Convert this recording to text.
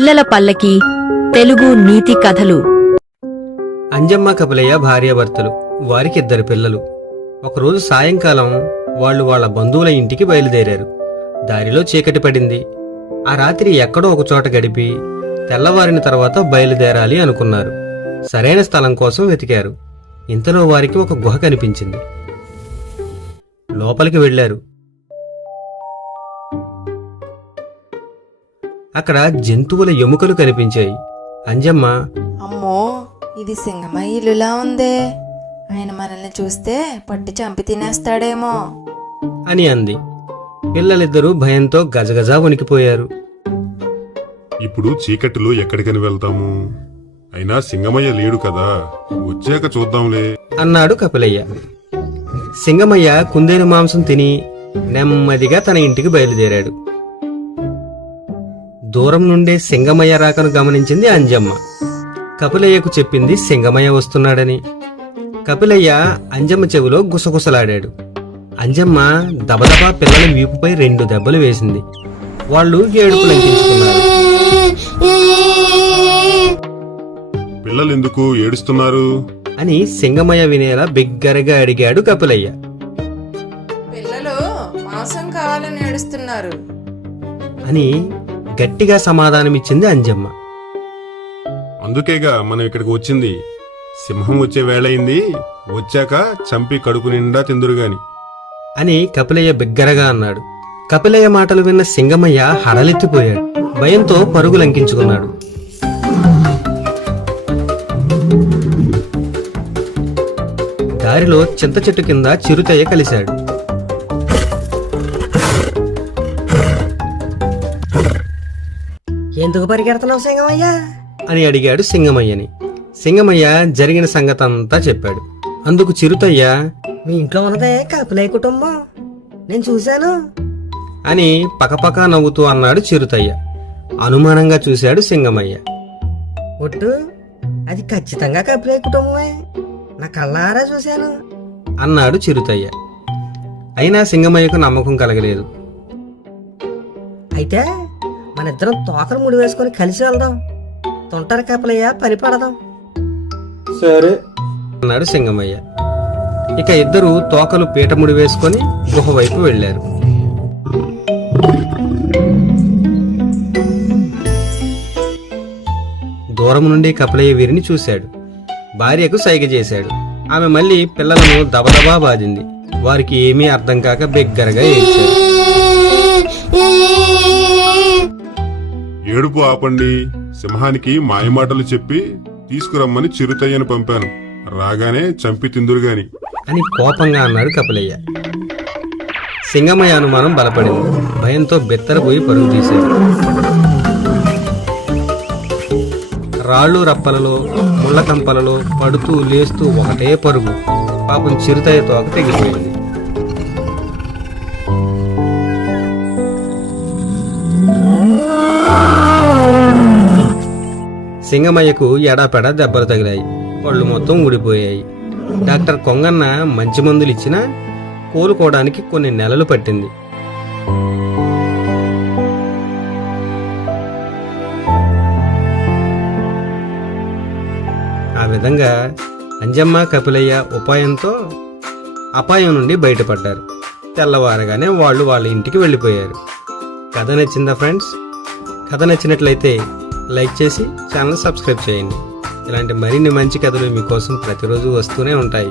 పిల్లల పల్లకి తెలుగు నీతి కథలు. అంజమ్మ కపిలయ్య భార్యాభర్తలు. వారికి 2 పిల్లలు. ఒకరోజు సాయంకాలం వాళ్ళు వాళ్ళ బంధువుల ఇంటికి బయలుదేరారు. దారిలో చీకటి పడింది. ఆ రాత్రి ఎక్కడో ఒకచోట గడిపి తెల్లవారిన తర్వాత బయలుదేరాలి అనుకున్నారు. సరైన స్థలం కోసం వెతికారు. ఇంతలో వారికి ఒక గుహ కనిపించింది. లోపలికి వెళ్లారు. అక్కడ జంతువుల ఎముకలు కనిపించాయి. అంజమ్మ, అమ్మో, ఇది సింగమయ్య ఇల్లులా ఉందే. ఆయన మనల్ని చూస్తే పట్టి చంపి తినేస్తాడేమో అని అంది. పిల్లలిద్దరూ భయంతో గజగజా వణికిపోయారు. ఇప్పుడు చీకటిలో ఎక్కడికని వెళ్తాము? అయినా సింగమయ్య లేడు కదా, వచ్చాక చూద్దాంలే అన్నాడు కపిలయ్య. సింగమయ్య కుందేలు మాంసం తిని నెమ్మదిగా తన ఇంటికి బయలుదేరాడు. దూరం నుండే సింగమయ్య రాకను గమనించింది అంజమ్మ. కపిలయ్యకు చెప్పింది సింగమయ్య వస్తున్నాడని. కపిలయ్య అంజమ్మ చెవిలో గుసగుసలాడాడు. అంజమ్మ దబదబా పిల్లల వీపుపై 2 దెబ్బలు వేసింది. వాళ్ళు ఏడుపులంకించుకున్నారు. పిల్లలెందుకు ఏడుస్తున్నారు అని సింగమయ్య వినేలా బిగ్గరగా అడిగాడు కపిలయ్య. పిల్లలు మాంసం కావాలని ఏడుస్తున్నారు అని గట్టిగా సమాధానమిచ్చింది అంజమ్మ. అందుకేగా మనం ఇక్కడికి వచ్చింది. సింహం వచ్చే వేళయింది, వచ్చాక చంపి కడుపు నిండా తిందురుగాని అని కపిలయ్య బిగ్గరగా అన్నాడు. కపిలయ్య మాటలు విన్న సింగమయ్య హడలెత్తిపోయాడు. భయంతో పరుగులంకించుకున్నాడు. దారిలో చింత చెట్టు కింద చిరుతయ్య కలిశాడు. ఎందుకు పరిగెడుతున్నావు సింగమయ్య అని అడిగాడు సింగమయ్యని. సింగమయ్య జరిగిన సంగతంతా చెప్పాడు. అందుకు చిరుతయ్య, మీ ఇంట్లో ఉన్నదే కపిలయ్య కుటుంబం, నేను చూశాను అని పకపకా నవ్వుతూ అన్నాడు చిరుతయ్య. అనుమానంగా చూశాడు సింగమయ్య. ఒట్టు, అది ఖచ్చితంగా కపిలయ్య కుటుంబమే, నా కళ్ళారా చూశాను అన్నాడు చిరుతయ్య. అయినా సింగమయ్యకు నమ్మకం కలగలేదు. అయితే మనిద్దరం తోకలు ముడి వేసుకుని కలిసి వెళ్దాం, తొంటరి కపిలయ్య పని పడదాం. సరే అన్నాడు సింగమయ్య. ఇక ఇద్దరు తోకలు పీటముడి వేసుకొని గుహ వైపు వెళ్లారు. దూరం నుండి కపిలయ్య వీరిని చూశాడు. భార్యకు సైగ చేశాడు. ఆమె మళ్ళీ పిల్లలను దబదబా బాదింది. వారికి ఏమీ అర్థం కాక బిగ్గరగా ఏడ్చారు. ఏడుపు ఆపండి, సింహానికి మాయమాటలు చెప్పి తీసుకురమ్మని చిరుతయ్యను పంపాను, రాగానే చంపి తిందురుగాని అని కోపంగా అన్నాడు కపిలయ్య. సింగమయ్య అనుమానం బలపడింది. భయంతో బెత్తరపోయి పరుగు తీశాడు. రాళ్ళు రప్పలలో ముళ్ళ కంపలలో పడుతూ లేస్తూ ఒకటే పరుగు. పాపం చిరుతయ్య తోక తెగిపోయింది. సింగమయ్యకు ఎడాపెడా దెబ్బలు తగిలాయి. పళ్ళు మొత్తం ఊడిపోయాయి. డాక్టర్ కొంగన్న మంచి మందులు ఇచ్చినా కోలుకోవడానికి కొన్ని నెలలు పట్టింది. ఆ విధంగా అంజమ్మ కపిలయ్య ఉపాయంతో అపాయం నుండి బయటపడ్డారు. తెల్లవారగానే వాళ్ళు వాళ్ళ ఇంటికి వెళ్ళిపోయారు. కథ నచ్చిందా ఫ్రెండ్స్? కథ నచ్చినట్లయితే లైక్ చేసి ఛానల్ సబ్స్క్రైబ్ చేయండి. ఇలాంటి మరిన్ని మంచి కథలు మీకోసం ప్రతిరోజు వస్తూనే ఉంటాయి.